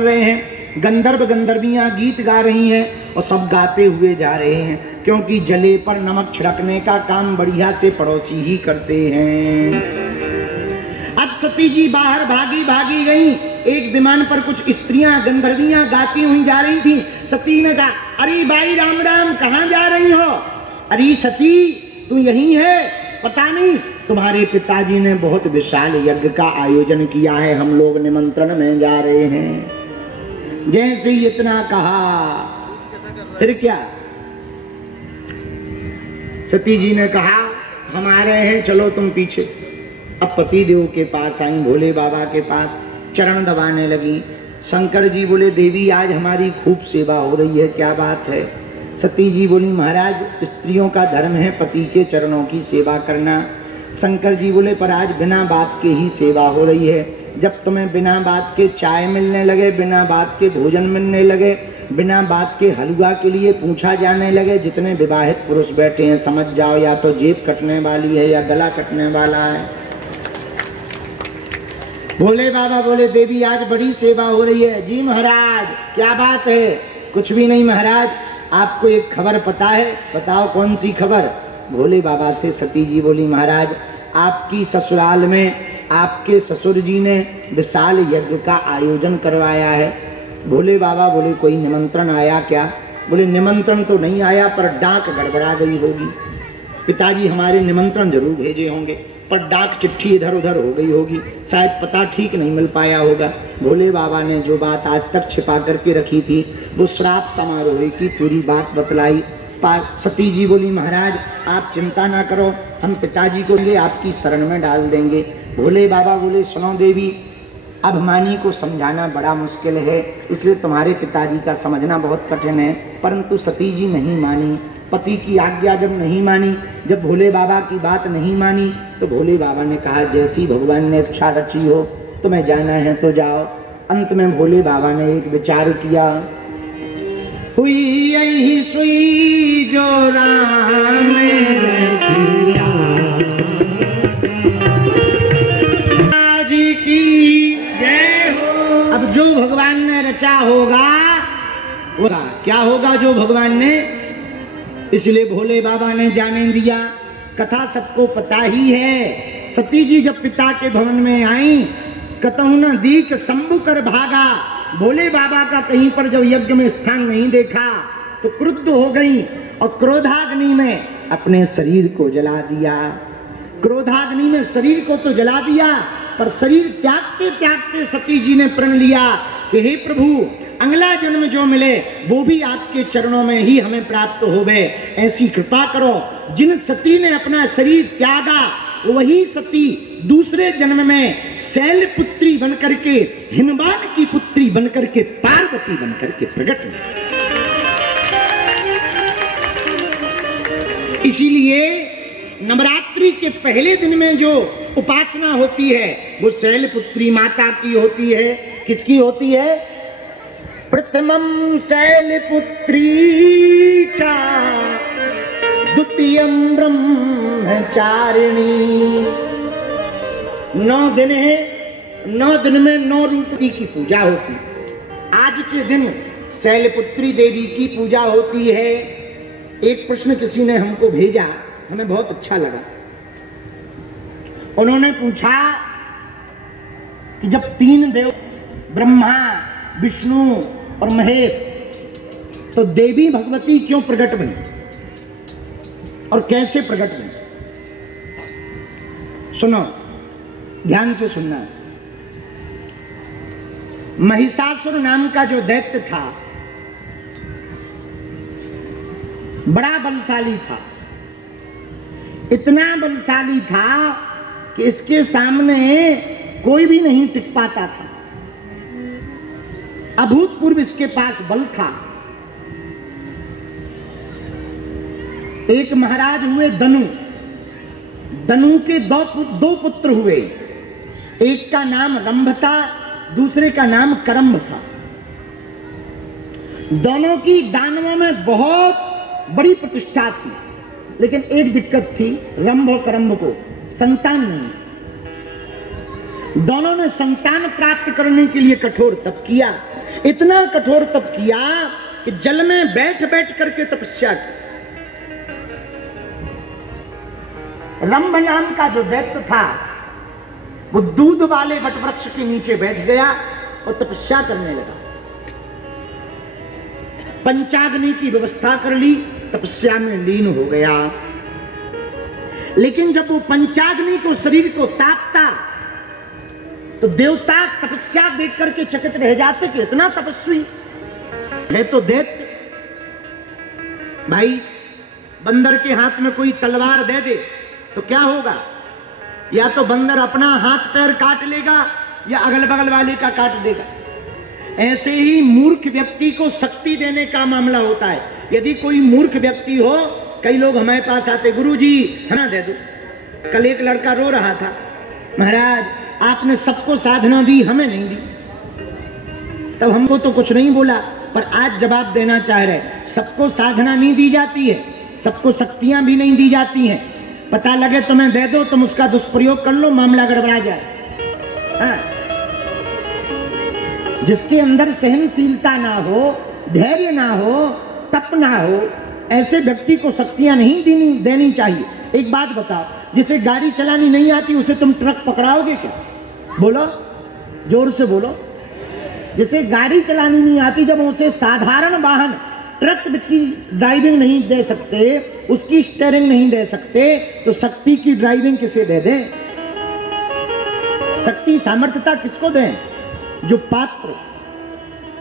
रहे हैं, गंधर्व गंधर्वियां गीत गा रही हैं और सब गाते हुए जा रहे हैं, क्योंकि जले पर नमक छिड़कने का काम बढ़िया से पड़ोसी ही करते हैं। अब सती जी बाहर भागी भागी गई। एक विमान पर कुछ स्त्रियां गंधर्वियां गाती हुई जा रही थी। सती ने कहा, अरे भाई राम राम, कहाँ जा रही हो? अरे सती, तू यहीं है? पता नहीं, तुम्हारे पिताजी ने बहुत विशाल यज्ञ का आयोजन किया है, हम लोग निमंत्रण में जा रहे हैं। जैसे ही इतना कहा, फिर क्या? सती जी ने कहा, हम आ रहे हैं, चलो तुम पीछे। अब पति देव के पास आई, भोले बाबा के पास चरण दबाने लगी। शंकर जी बोले, देवी आज हमारी खूब सेवा हो रही है, क्या बात है? सती जी बोली, महाराज स्त्रियों का धर्म है पति के चरणों की सेवा करना। शंकर जी बोले, पर आज बिना बात के ही सेवा हो रही है। जब तुम्हें बिना बात के चाय मिलने लगे, बिना बात के भोजन मिलने लगे, बिना बात के हलवा के लिए पूछा जाने लगे, जितने विवाहित पुरुष बैठे हैं समझ जाओ या तो जेब कटने वाली है या गला कटने वाला है। भोले बाबा बोले, देवी आज बड़ी सेवा हो रही है। जी महाराज, क्या बात है? कुछ भी नहीं महाराज, आपको एक खबर पता है? बताओ कौन सी खबर? भोले बाबा से सती जी बोली, महाराज आपकी ससुराल में आपके ससुर जी ने विशाल यज्ञ का आयोजन करवाया है। भोले बाबा बोले, कोई निमंत्रण आया क्या? बोले, निमंत्रण तो नहीं आया, पर डाक गड़बड़ा गई होगी। पिताजी हमारे निमंत्रण जरूर भेजे होंगे, पर डाक चिट्ठी इधर उधर हो गई होगी, शायद पता ठीक नहीं मिल पाया होगा। भोले बाबा ने जो बात आज तक छिपा करके रखी थी, वो श्राप समारोह की पूरी बात बतलाई। सती जी बोली, महाराज आप चिंता ना करो, हम पिताजी को ले आपकी शरण में डाल देंगे। भोले बाबा बोले, सुनो देवी, अभिमानी को समझाना बड़ा मुश्किल है, इसलिए तुम्हारे पिताजी का समझना बहुत कठिन है। परंतु सती जी नहीं मानी। पति की आज्ञा जब नहीं मानी, जब भोले बाबा की बात नहीं मानी, तो भोले बाबा ने कहा, जैसी भगवान ने इच्छा रची हो, तुम्हें जाना है तो जाओ। अंत में भोले बाबा ने एक विचार किया, हुई यही सुई जो राम जी की जय हो। अब जो भगवान ने रचा होगा होगा, क्या होगा जो भगवान ने? इसलिए भोले बाबा ने जाने दिया। कथा सबको पता ही है। सती जी जब पिता के भवन में आई, कतहु न दीक शंभु कर भागा। भोले बाबा का कहीं पर जब यज्ञ में स्थान नहीं देखा तो क्रुद्ध हो गई और क्रोधाग्नि में अपने शरीर को जला दिया। क्रोधाग्नि में शरीर को तो जला दिया, पर शरीर त्यागते त्यागते सती जी ने प्रण लिया कि हे प्रभु, अगला जन्म जो मिले वो भी आपके चरणों में ही हमें प्राप्त होवे, ऐसी कृपा करो। जिन सती ने अपना शरीर त्यागा, वही सती दूसरे जन्म में शैलपुत्री बनकर के, हिमवान की पुत्री बनकर के, पार्वती बनकर के प्रकट हुई। इसीलिए नवरात्रि के पहले दिन में जो उपासना होती है वो शैलपुत्री माता की होती है। किसकी होती है? प्रथमम शैलपुत्री चा द्वितीयम ब्रह्मचारिणी। 9 दिन है, 9 दिन में 9 रूपी की पूजा होती। आज के दिन शैलपुत्री देवी की पूजा होती है। एक प्रश्न किसी ने हमको भेजा, हमें बहुत अच्छा लगा। उन्होंने पूछा कि जब 3 देव ब्रह्मा, विष्णु और महेश, तो देवी भगवती क्यों प्रकट बनी और कैसे प्रकट बनी? सुनो, ध्यान से सुनना। महिषासुर नाम का जो दैत्य था, बड़ा बलशाली था। इतना बलशाली था कि इसके सामने कोई भी नहीं टिक पाता था। अभूतपूर्व इसके पास बल था। एक महाराज हुए दनु। दनु के दो पुत्र हुए। एक का नाम रंभ था, दूसरे का नाम करम्भ था। दोनों की दानवों में बहुत बड़ी प्रतिष्ठा थी, लेकिन एक दिक्कत थी रंभ और करम्भ को, संतान नहीं। दोनों ने संतान प्राप्त करने के लिए कठोर तप किया, इतना कठोर तप किया कि जल में बैठ बैठ करके तपस्या की। रंभ नाम का जो दैत्य था वो दूध वाले वटवृक्ष के नीचे बैठ गया और तपस्या करने लगा। पंचाग्नि की व्यवस्था कर ली, तपस्या में लीन हो गया। लेकिन जब वो पंचाग्नि को शरीर को तापता तो देवता तपस्या देख करके चकित रह जाते कि इतना तपस्वी है तो दैत्य। भाई बंदर के हाथ में कोई तलवार दे दे तो क्या होगा? या तो बंदर अपना हाथ पैर काट लेगा या अगल बगल वाले का काट देगा। ऐसे ही मूर्ख व्यक्ति को शक्ति देने का मामला होता है। यदि कोई मूर्ख व्यक्ति हो, कई लोग हमारे पास आते, गुरुजी हना दे दो। कल एक लड़का रो रहा था, महाराज आपने सबको साधना दी, हमें नहीं दी। तब हमको तो कुछ नहीं बोला, पर आज जवाब देना चाह रहे, सबको साधना नहीं दी जाती है, सबको शक्तियां भी नहीं दी जाती हैं। पता लगे तुम्हें दे दो, तुम उसका दुष्प्रयोग कर लो, मामला गड़बड़ा जाए। हाँ। जिसके अंदर सहनशीलता ना हो, धैर्य ना हो, तप ना हो, ऐसे व्यक्ति को शक्तियां नहीं देनी चाहिए। एक बात बताओ, जिसे गाड़ी चलानी नहीं आती उसे तुम ट्रक पकड़ाओगे क्या? बोलो, जोर से बोलो। जिसे गाड़ी चलानी नहीं आती, जब उसे साधारण वाहन ट्रक की ड्राइविंग नहीं दे सकते, उसकी स्टीयरिंग नहीं दे सकते, तो शक्ति की ड्राइविंग किसे दे दें? शक्ति सामर्थ्यता किसको दें? जो पात्र।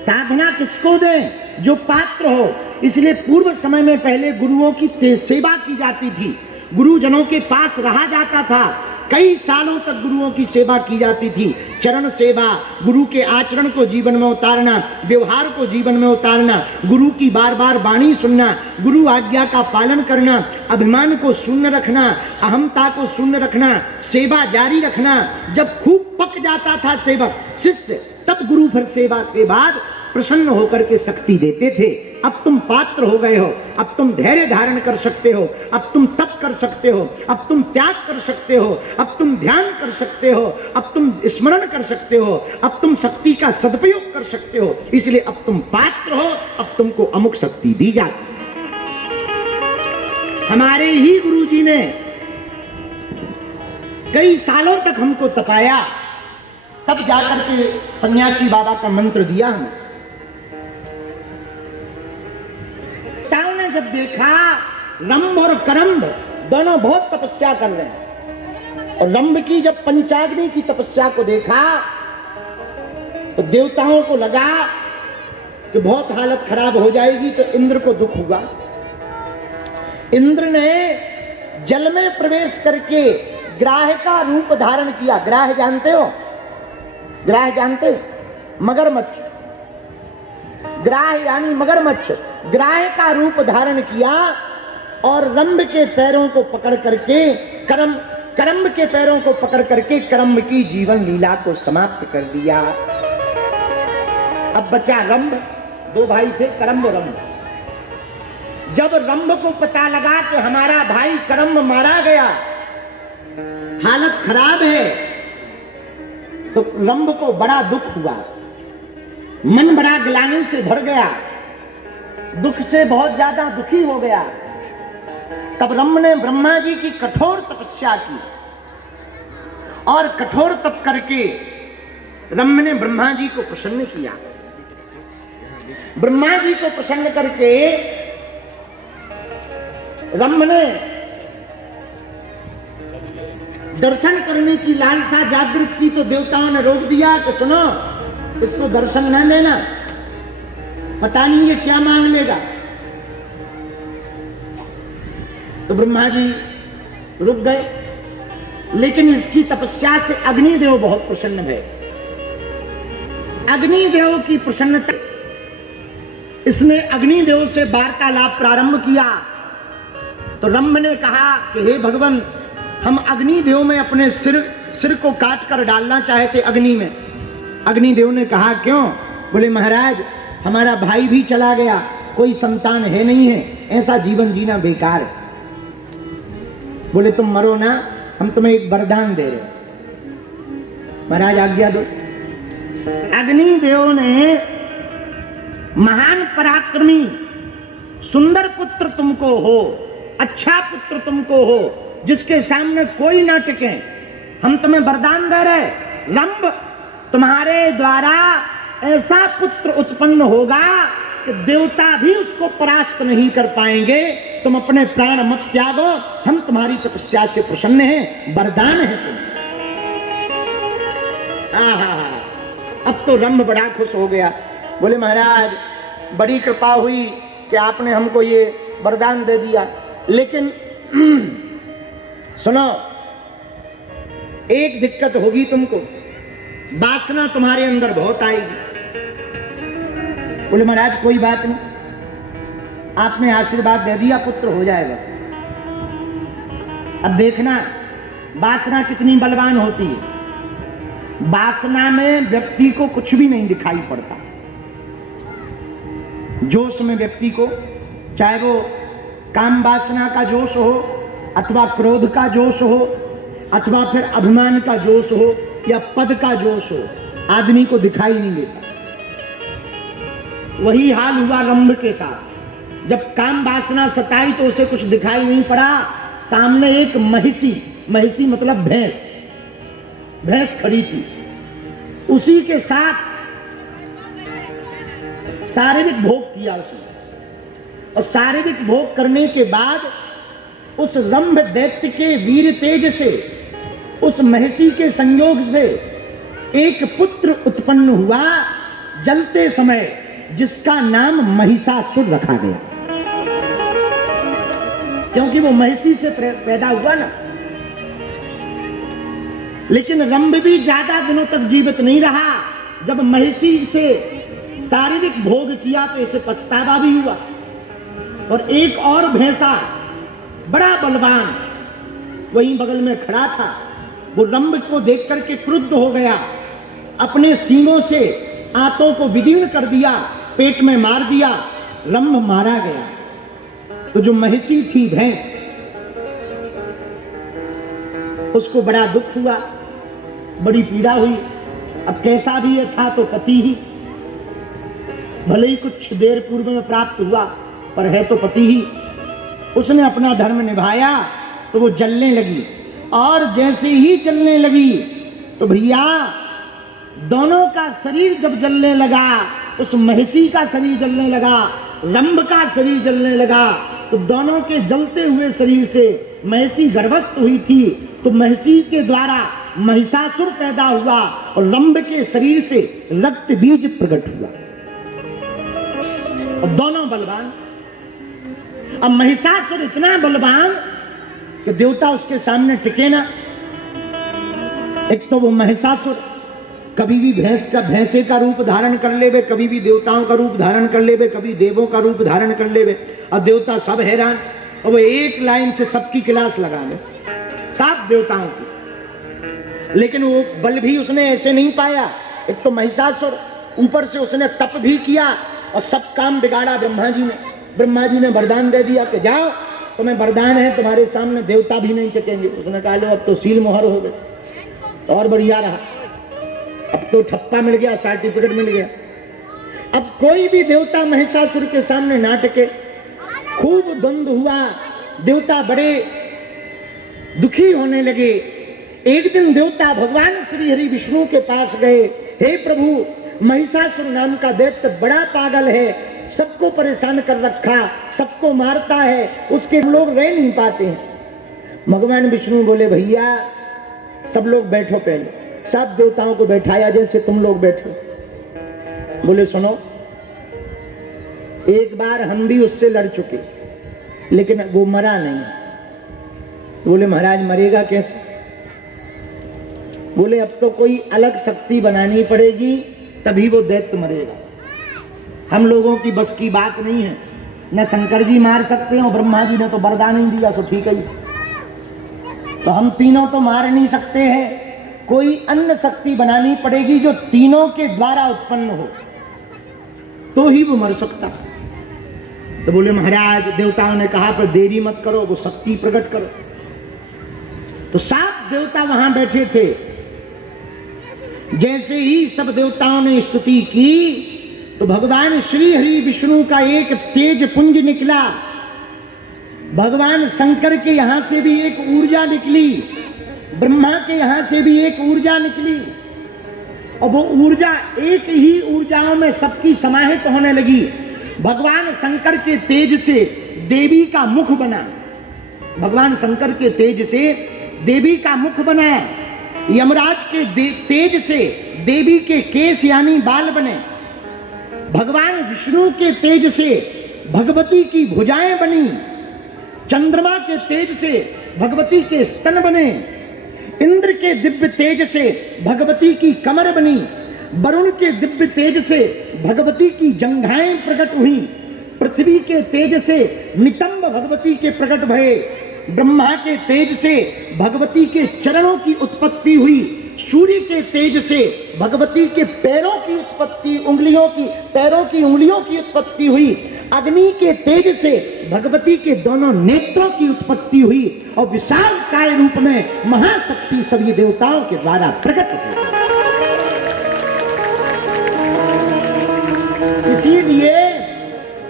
साधना किसको दें? जो पात्र हो। इसलिए पूर्व समय में पहले गुरुओं की सेवा की जाती थी, गुरुजनों के पास रहा जाता था, कई सालों तक गुरुओं की सेवा की जाती थी। चरण सेवा, गुरु के आचरण को जीवन में उतारना, व्यवहार को जीवन में उतारना, गुरु की बार बार वाणी सुनना, गुरु आज्ञा का पालन करना, अभिमान को शून्य रखना, अहमता को शून्य रखना, सेवा जारी रखना। जब खूब पक जाता था सेवक शिष्य, तब गुरु फिर सेवा के बाद प्रसन्न होकर के शक्ति देते थे। अब तुम पात्र हो गए हो, अब तुम धैर्य धारण कर सकते हो, अब तुम तप कर सकते हो, अब तुम त्याग कर सकते हो, अब तुम ध्यान कर सकते हो, अब तुम स्मरण कर सकते हो, अब तुम शक्ति का सदुपयोग कर सकते हो। इसलिए अब तुम पात्र हो, अब तुमको अमुक शक्ति दी जाती। हमारे ही गुरुजी ने कई सालों तक हमको तपाया, तब जाकर के सन्यासी बाबा का मंत्र दिया हमें। जब देखा रंभ और करंभ दोनों बहुत तपस्या कर रहे हैं, और रंभ की जब पंचाग्नि की तपस्या को देखा तो देवताओं को लगा कि बहुत हालत खराब हो जाएगी, तो इंद्र को दुख हुआ। इंद्र ने जल में प्रवेश करके ग्राह का रूप धारण किया। ग्राह जानते हो? ग्राह जानते हो? मगरमच्छ। ग्राह यानी मगरमच्छ। ग्राह का रूप धारण किया और रंभ के पैरों को पकड़ करके करंभ के पैरों को पकड़ करके करंभ की जीवन लीला को समाप्त कर दिया। अब बचा रंभ। दो भाई थे, करंभ और रंभ। जब रंभ को पता लगा कि हमारा भाई करंभ मारा गया, हालत खराब है, तो रंभ को बड़ा दुख हुआ, मन बड़ा ग्लानि से भर गया, दुख से बहुत ज्यादा दुखी हो गया। तब रंभ ने ब्रह्मा जी की कठोर तपस्या की, और कठोर तप करके रंभ ने ब्रह्मा जी को प्रसन्न किया। ब्रह्मा जी को प्रसन्न करके रंभ ने दर्शन करने की लालसा जागृत की, तो देवताओं ने रोक दिया कि सुनो, इसको दर्शन न देना, पता नहीं ये क्या मांग लेगा। तो ब्रह्मा जी रुक गए, लेकिन इसकी तपस्या से अग्निदेव बहुत प्रसन्न हुए। अग्निदेव की प्रसन्नता, इसने अग्निदेव से वार्तालाप प्रारंभ किया। तो रंभ ने कहा कि हे भगवान, हम अग्निदेव में अपने सिर को काट कर डालना चाहते अग्नि में। अग्निदेव ने कहा क्यों? बोले महाराज, हमारा भाई भी चला गया, कोई संतान है नहीं है, ऐसा जीवन जीना बेकार है। बोले तुम मरो ना, हम तुम्हें एक वरदान दे रहे। महाराज आज्ञा दो। अग्निदेव ने महान पराक्रमी सुंदर पुत्र तुमको हो, अच्छा पुत्र तुमको हो, जिसके सामने कोई ना टिके। हम तुम्हें वरदान दे रहे, रंभ तुम्हारे द्वारा ऐसा पुत्र उत्पन्न होगा कि देवता भी उसको परास्त नहीं कर पाएंगे। तुम अपने प्राण मत त्यागो, हम तुम्हारी तपस्या से प्रसन्न हैं, वरदान है तुम। अब तो रंभ बड़ा खुश हो गया, बोले महाराज बड़ी कृपा हुई कि आपने हमको ये वरदान दे दिया, लेकिन सुनो एक दिक्कत होगी तुमको, वासना तुम्हारे अंदर बहुत आएगी। बोले महाराज कोई बात नहीं, आपने आशीर्वाद दे दिया, पुत्र हो जाएगा। अब देखना वासना कितनी बलवान होती है। वासना में व्यक्ति को कुछ भी नहीं दिखाई पड़ता। जोश में व्यक्ति को, चाहे वो काम वासना का जोश हो, अथवा क्रोध का जोश हो, अथवा फिर अभिमान का जोश हो, या पद का जोश हो, आदमी को दिखाई नहीं देता। वही हाल हुआ रंभ के साथ। जब काम वासना सताई तो उसे कुछ दिखाई नहीं पड़ा। सामने एक महिषी, महिषी मतलब भैंस, भैंस खड़ी थी, उसी के साथ शारीरिक भोग किया उसने। और शारीरिक भोग करने के बाद उस रंभ दैत्य के वीर तेज से, उस महिषी के संयोग से एक पुत्र उत्पन्न हुआ जलते समय, जिसका नाम महिषासुर रखा गया, क्योंकि वो महिषी से पैदा हुआ ना। लेकिन रंभ भी ज्यादा दिनों तक जीवित नहीं रहा। जब महिषी से शारीरिक भोग किया तो इसे पछतावा भी हुआ। और एक और भैंसा बड़ा बलवान वहीं बगल में खड़ा था, वो रंभ को देख करके क्रुद्ध हो गया, अपने सींगों से आंतों को विदीर्ण कर दिया, पेट में मार दिया, रंभ मारा गया। तो जो महिषी थी भैंस, उसको बड़ा दुख हुआ, बड़ी पीड़ा हुई। अब कैसा भी ये था तो पति ही, भले ही कुछ देर पूर्व में प्राप्त हुआ, पर है तो पति ही। उसने अपना धर्म निभाया तो वो जलने लगी, और जैसे ही जलने लगी तो भैया दोनों का शरीर जब जलने लगा, उस महिषी का शरीर जलने लगा, रंभ का शरीर जलने लगा, तो दोनों के जलते हुए शरीर से महिषी गर्भस्थ हुई थी। तो महिषी के द्वारा महिषासुर पैदा हुआ और रंभ के शरीर से रक्त बीज प्रकट हुआ, और दोनों बलवान। अब महिषासुर इतना बलवान कि देवता उसके सामने टिके ना। एक तो वो महिषासुर कभी भी भैंसे का रूप धारण कर लेवे, कभी भी देवताओं का रूप धारण कर लेवे, कभी देवों का रूप धारण कर लेवे, और देवता सब हैरान। और वो एक लाइन से सबकी क्लास लगा ले, सब देवताओं की। लेकिन वो बल भी उसने ऐसे नहीं पाया। एक तो महिषासुर, ऊपर से उसने तप भी किया और सब काम बिगाड़ा ब्रह्मा जी ने। ब्रह्मा जी ने वरदान दे दिया कि जाओ, तुम्हें वरदान है, तुम्हारे सामने देवता भी नहीं टिकेंगे। उसने कहा लो अब तो सील मोहर हो गए, और बढ़िया रहा, अब तो ठप्पा मिल गया, सर्टिफिकेट मिल गया। अब कोई भी देवता महिषासुर के सामने ना टिके। खूब द्वंद्व हुआ, देवता बड़े दुखी होने लगे। एक दिन देवता भगवान श्री हरि विष्णु के पास गए, हे प्रभु महिषासुर नाम का दैत्य बड़ा पागल है, सबको परेशान कर रखा, सबको मारता है, उसके लोग रह नहीं पाते हैं। भगवान विष्णु बोले भैया सब लोग बैठो, पहले सब देवताओं को बैठाया जैसे तुम लोग बैठो। बोले सुनो, एक बार हम भी उससे लड़ चुके, लेकिन वो मरा नहीं। बोले महाराज मरेगा कैसे? बोले अब तो कोई अलग शक्ति बनानी पड़ेगी, तभी वो दैत्य मरेगा। हम लोगों की बस की बात नहीं है, न शंकर जी मार सकते हैं, ब्रह्मा जी ने तो वरदान ही दिया, तो ठीक है, तो हम तीनों तो मार नहीं सकते हैं, कोई अन्य शक्ति बनानी पड़ेगी जो तीनों के द्वारा उत्पन्न हो, तो ही वो मर सकता। तो बोले महाराज देवताओं ने कहा पर देरी मत करो, वो शक्ति प्रकट करो। तो 7 देवता वहां बैठे थे। जैसे ही सब देवताओं ने स्तुति की, तो भगवान श्री हरि विष्णु का एक तेज पुंज निकला, भगवान शंकर के यहां से भी एक ऊर्जा निकली, ब्रह्मा के यहां से भी एक ऊर्जा निकली, और वो ऊर्जा एक ही ऊर्जाओं में सबकी समाहित होने लगी। भगवान शंकर के तेज से देवी का मुख बना, भगवान शंकर के तेज से देवी का मुख बना, यमराज के तेज से देवी के केश यानी बाल बने, भगवान विष्णु के तेज से भगवती की भुजाएं बनी, चंद्रमा के तेज से भगवती के स्तन बने, इंद्र के दिव्य तेज से भगवती की कमर बनी, वरुण के दिव्य तेज से भगवती की जंघाएं प्रकट हुई, पृथ्वी के तेज से नितंब भगवती के प्रकट भये, ब्रह्मा के तेज से भगवती के चरणों की उत्पत्ति हुई, सूर्य के तेज से भगवती के पैरों की उत्पत्ति, पैरों की उंगलियों की उत्पत्ति हुई, अग्नि के तेज से भगवती के दोनों नेत्रों की उत्पत्ति हुई, और विशाल काय रूप में महाशक्ति सभी देवताओं के द्वारा प्रकट हुई। इसीलिए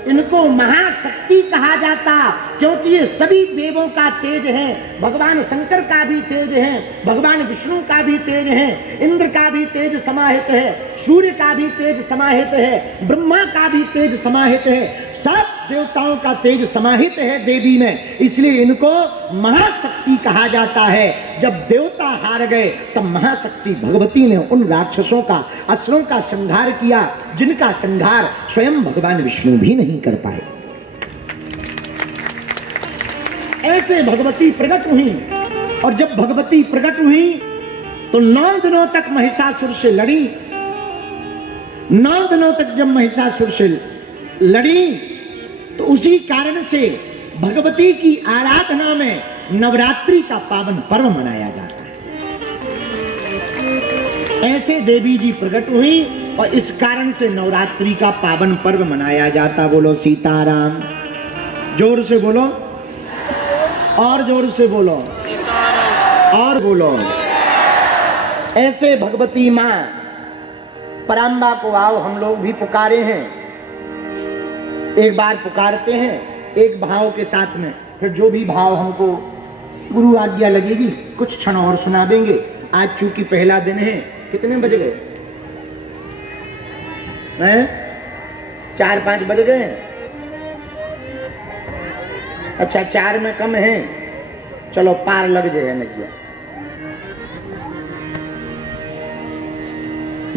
इनको महाशक्ति कहा जाता, क्योंकि ये सभी देवों का तेज है, भगवान शंकर का भी तेज है, भगवान विष्णु का भी तेज है, इंद्र का भी तेज समाहित है, सूर्य का भी तेज समाहित है, ब्रह्मा का भी तेज समाहित है, सब देवताओं का तेज समाहित है देवी में, इसलिए इनको महाशक्ति कहा जाता है। जब देवता हार गए तब महाशक्ति भगवती ने उन राक्षसों का, असुरों का संहार किया, जिनका संहार स्वयं भगवान विष्णु भी नहीं कर पाए। ऐसे भगवती प्रकट हुई, और जब भगवती प्रकट हुई तो 9 दिनों तक महिषासुर से लड़ी। 9 दिनों तक जब महिषासुर से लड़ी तो उसी कारण से भगवती की आराधना में नवरात्रि का पावन पर्व मनाया जाता है। ऐसे देवी जी प्रकट हुई और इस कारण से नवरात्रि का पावन पर्व मनाया जाता। बोलो सीताराम, जोर से बोलो, और जोर से बोलो, और बोलो। ऐसे भगवती मां पराम्बा को आओ हम लोग भी पुकारे हैं, एक बार पुकारते हैं एक भाव के साथ में, फिर जो भी भाव हमको गुरु आज्ञा लगेगी कुछ क्षण और सुना देंगे। आज चूंकि पहला दिन है, कितने बज गए हैं? 4-5 बज गए। अच्छा 4 में कम है, चलो पार लग जाए नैया।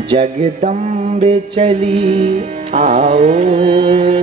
जगदम्बे चली आ